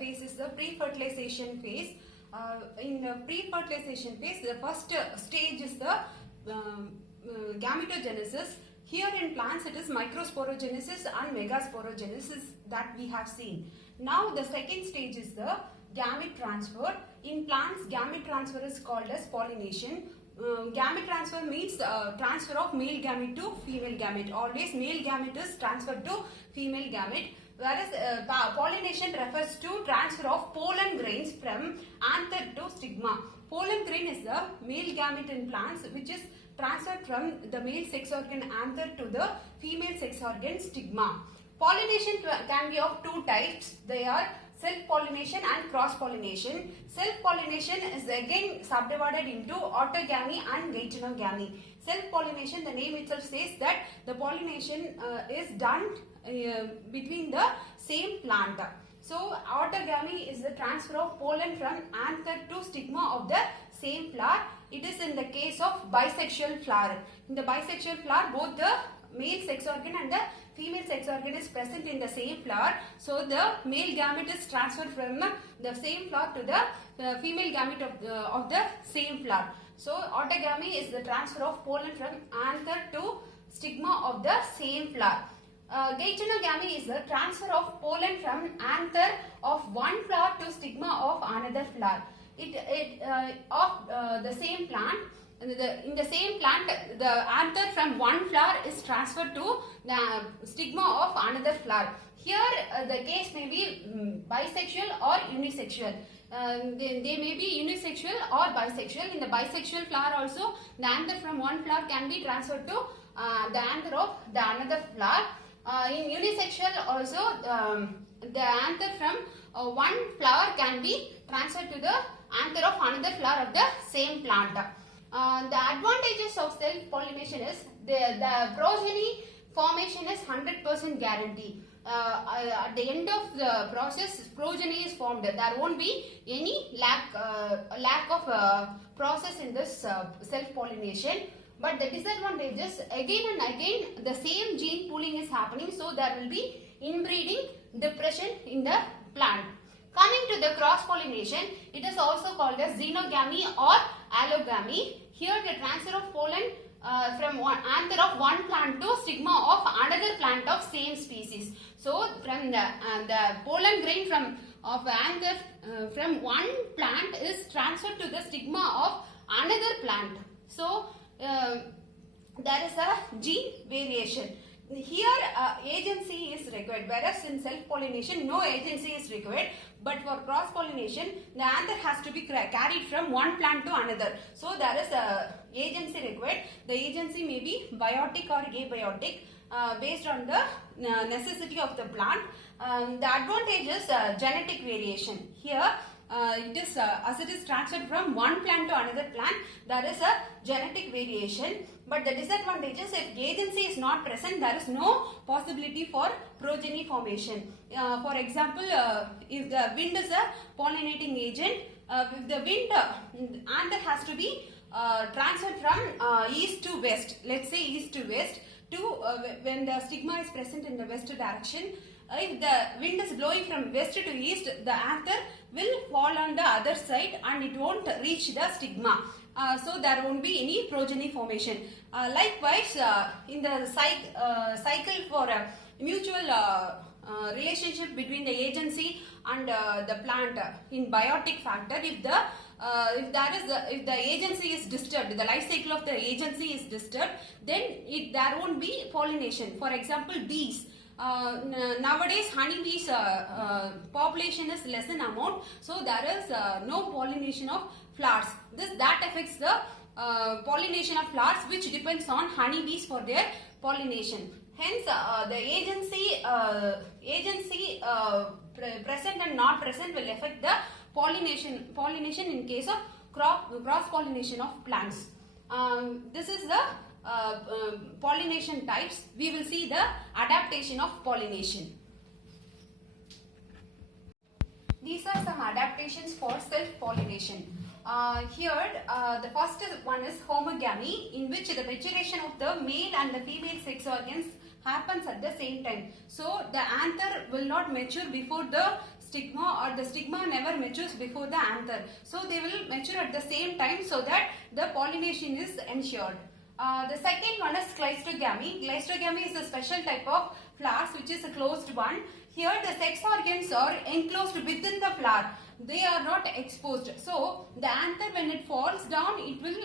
phase is the pre-fertilization phase. In the pre-fertilization phase, the first stage is the gametogenesis. Here in plants it is microsporogenesis and megasporogenesis that we have seen. Now the second stage is the gamete transfer. In plants, gamete transfer is called as pollination. Gamete transfer means transfer of male gamete to female gamete. Always male gamete is transferred to female gamete. Whereas pollination refers to transfer of pollen grains from anther to stigma. Pollen grain is the male gamete in plants which is transferred from the male sex organ anther to the female sex organ stigma. Pollination can be of two types. They are self-pollination and cross-pollination. Self-pollination is again subdivided into autogamy and geitonogamy. Self-pollination, the name itself says that the pollination is done between the same plant. So, autogamy is the transfer of pollen from anther to stigma of the same flower. It is in the case of bisexual flower. In the bisexual flower, both the male sex organ and the female sex organ is present in the same flower. So, the male gamete is transferred from the same flower to the female gamete of the same flower. So, autogamy is the transfer of pollen from anther to stigma of the same flower. Geitonogamy is the transfer of pollen from anther of one flower to stigma of another flower. Of the same plant. In the same plant, the anther from one flower is transferred to the stigma of another flower. Here, the case may be bisexual or unisexual. They may be unisexual or bisexual. In the bisexual flower also, the anther from one flower can be transferred to the anther of the another flower. In unisexual also, the anther from one flower can be transferred to the anther of another flower of the same plant. The advantages of self-pollination is the progeny formation is 100% guarantee. At the end of the process, progeny is formed. There won't be any lack of process in this self-pollination. But the disadvantages, again and again, the same gene pooling is happening. So, there will be inbreeding, depression in the plant. Coming to the cross-pollination, it is also called as xenogamy or allogamy. Here the transfer of pollen from anther of one plant to stigma of another plant of same species. So from the pollen grain of anther from one plant is transferred to the stigma of another plant. So there is a gene variation. Here agency is required, whereas in self-pollination no agency is required, but for cross-pollination the anther has to be carried from one plant to another. So there is a agency required. The agency may be biotic or abiotic based on the necessity of the plant. The advantage is genetic variation. Here it is as it is transferred from one plant to another plant, there is a genetic variation. But the disadvantage is if agency is not present, there is no possibility for progeny formation. For example, if the wind is a pollinating agent, if the wind anther has to be transferred from east to west, let's say east to west, to when the stigma is present in the west direction. If the wind is blowing from west to east, the anther will fall on the other side and it won't reach the stigma. So there won't be any progeny formation. Likewise, in the cycle for a mutual relationship between the agency and the plant in biotic factor, if the agency is disturbed, the life cycle of the agency is disturbed, then there won't be pollination. For example, bees. Nowadays honeybees population is less in amount, so there is no pollination of flowers. That affects the pollination of flowers, which depends on honeybees for their pollination. Hence the agency present and not present will affect the pollination in case of cross pollination of plants. This is the pollination types. We will see the adaptation of pollination. These are some adaptations for self-pollination. Here the first one is homogamy, in which the maturation of the male and the female sex organs happens at the same time. So the anther will not mature before the stigma, or the stigma never matures before the anther. So they will mature at the same time so that the pollination is ensured. The second one is cleistogamy. Cleistogamy is a special type of flowers which is a closed one. Here the sex organs are enclosed within the flower. They are not exposed. So the anther, when it falls down, it will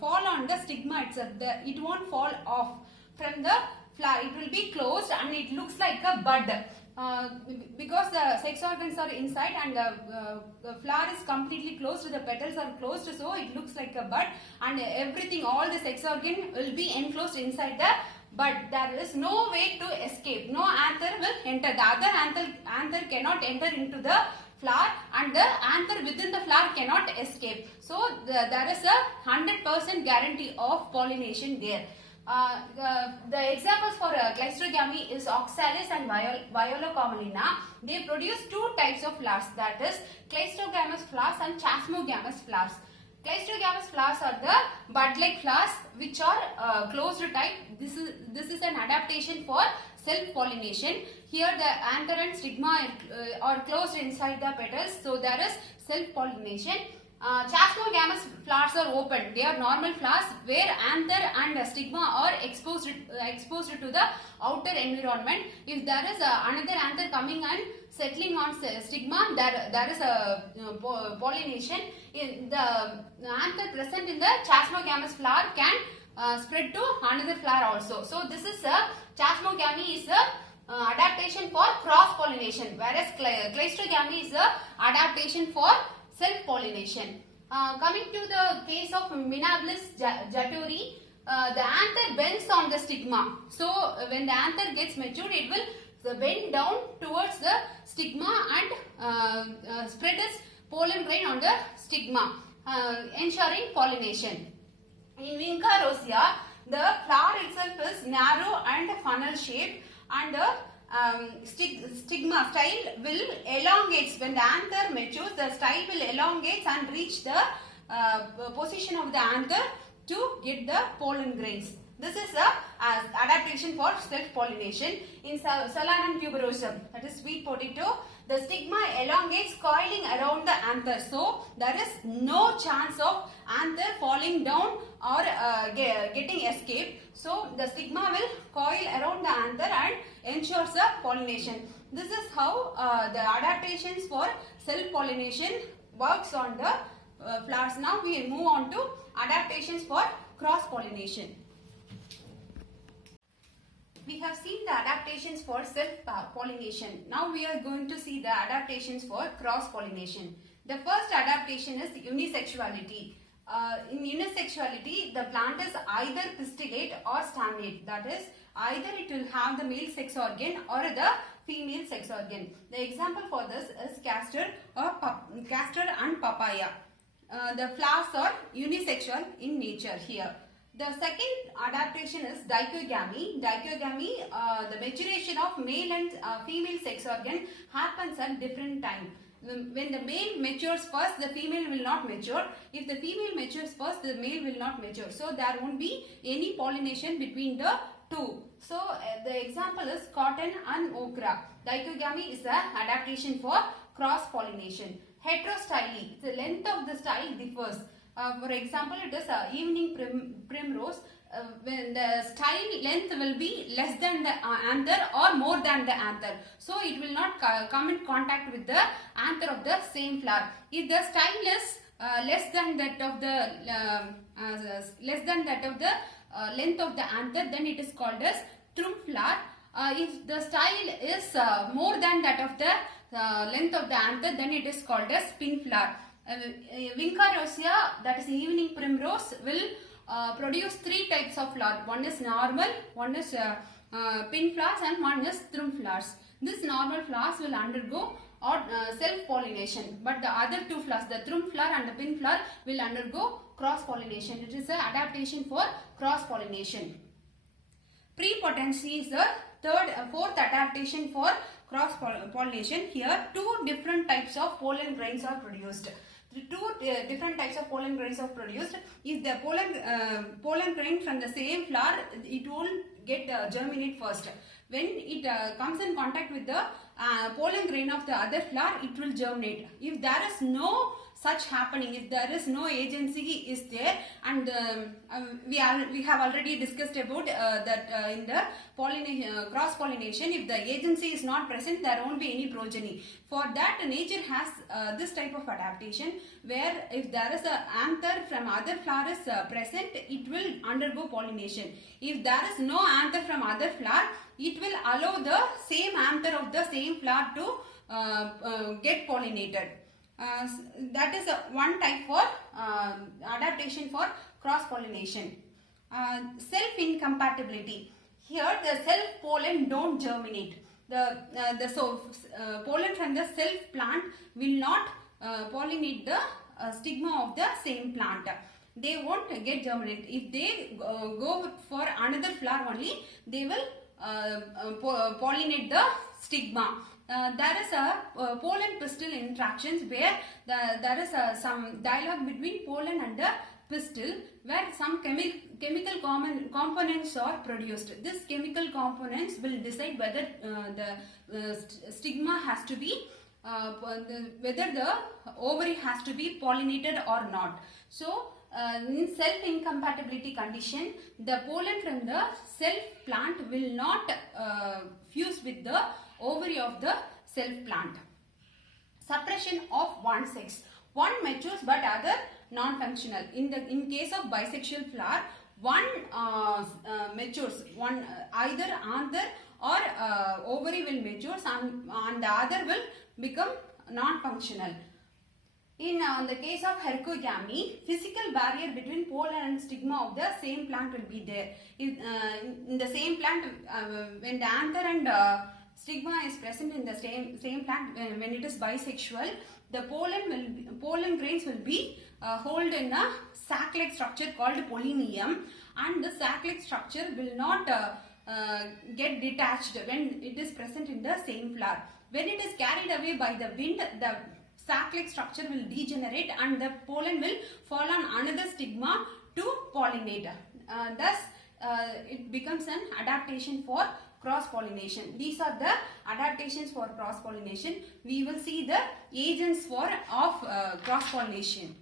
fall on the stigma itself. It won't fall off from the flower. It will be closed and it looks like a bud. Because the sex organs are inside and the flower is completely closed, the petals are closed, so it looks like a bud, and everything, all the sex organ will be enclosed inside the bud. There is no way to escape. No anther will enter. The other anther cannot enter into the flower, and the anther within the flower cannot escape. So there is a 100% guarantee of pollination there. The examples for cleistogamy is oxalis and Viola communica. They produce two types of flowers, that is cleistogamous flowers and chasmogamous flowers. Cleistogamous flowers are the bud-like flowers which are closed type. This is an adaptation for self-pollination. Here the anther and stigma are closed inside the petals, so there is self-pollination. Chasmogamous flowers are open. They are normal flowers where anther and stigma are exposed to the outer environment. If there is another anther coming and settling on stigma, there is a pollination. The anther present in the chasmogamous flower can spread to another flower also. So this is a chasmogamy is a adaptation for cross pollination, whereas cleistogamy is a adaptation for self-pollination. Coming to the case of Minabilis jaturi, the anther bends on the stigma. So when the anther gets matured, it will bend down towards the stigma and spread its pollen grain on the stigma, ensuring pollination. In Vinca rosea, the flower itself is narrow and funnel shaped, and the stigma style will elongate. When the anther matures, the style will elongate and reach the position of the anther to get the pollen grains. This is a adaptation for self-pollination. In Solanum tuberosum, that is sweet potato, the stigma elongates, coiling around the anther. So there is no chance of anther falling down or getting escaped. So the stigma will coil around the anther and ensures the pollination. This is how the adaptations for self-pollination works on the flowers. Now we move on to adaptations for cross-pollination. We have seen the adaptations for self-pollination. Now we are going to see the adaptations for cross-pollination. The first adaptation is unisexuality. In unisexuality, the plant is either pistillate or staminate. That is, either it will have the male sex organ or the female sex organ. The example for this is castor and papaya. The flowers are unisexual in nature here. The second adaptation is dichogamy. Dichogamy, the maturation of male and female sex organ happens at different time. When the male matures first, the female will not mature. If the female matures first, the male will not mature. So there won't be any pollination between the two. So the example is cotton and okra. Dichogamy is an adaptation for cross pollination. Heterostyly, the length of the style differs. For example, it is evening primrose. When the style length will be less than the anther or more than the anther, so it will not come in contact with the anther of the same flower. If the style is less than that of the length of the anther, then it is called as thrum flower. If the style is more than that of the length of the anther, then it is called as spin flower. Vinca rosea, that is evening primrose, will produce three types of flower. One is normal, one is pin flowers, and one is thrum flowers. This normal flowers will undergo self-pollination, but the other two flowers, the thrum flower and the pin flower, will undergo cross-pollination. It is an adaptation for cross-pollination. Prepotency is the fourth adaptation for cross-pollination. Here, two different types of pollen grains are produced. different types of pollen grains are produced. If the pollen grain from the same flower, it will get germinate first. When it comes in contact with the pollen grain of the other flower, it will germinate. If there is no such happening, if there is no agency is there, and we have already discussed about that in the cross pollination, if the agency is not present, there won't be any progeny. For that, nature has this type of adaptation, where if there is a anther from other flower is present, it will undergo pollination. If there is no anther from other flower, it will allow the same anther of the same flower to get pollinated. That is one type for adaptation for cross pollination. Self incompatibility. Here the self pollen don't germinate. Pollen from the self plant will not pollinate the stigma of the same plant. They won't get germinate. If they go for another flower only, they will pollinate the stigma. There is a pollen pistil interactions, where there is some dialogue between pollen and the pistil, where some chemical components are produced. This chemical components will decide whether the stigma has to be whether the ovary has to be pollinated or not. So in self-incompatibility condition, the pollen from the self plant will not fuse with the ovary of the self plant. Suppression of one sex. One matures but other non-functional. In case of bisexual flower, one matures, one either anther or ovary will mature, and the other will become non-functional. In the case of hercogamy, physical barrier between pollen and stigma of the same plant will be there. In the same plant, when the anther and stigma is present in the same plant, when it is bisexual, the pollen grains will be held in a sac-like structure called pollinium, and the sac-like structure will not get detached when it is present in the same flower. When it is carried away by the wind, the sac-like structure will degenerate and the pollen will fall on another stigma to pollinate. Thus, it becomes an adaptation for cross-pollination. These are the adaptations for cross-pollination. We will see the agents of cross-pollination.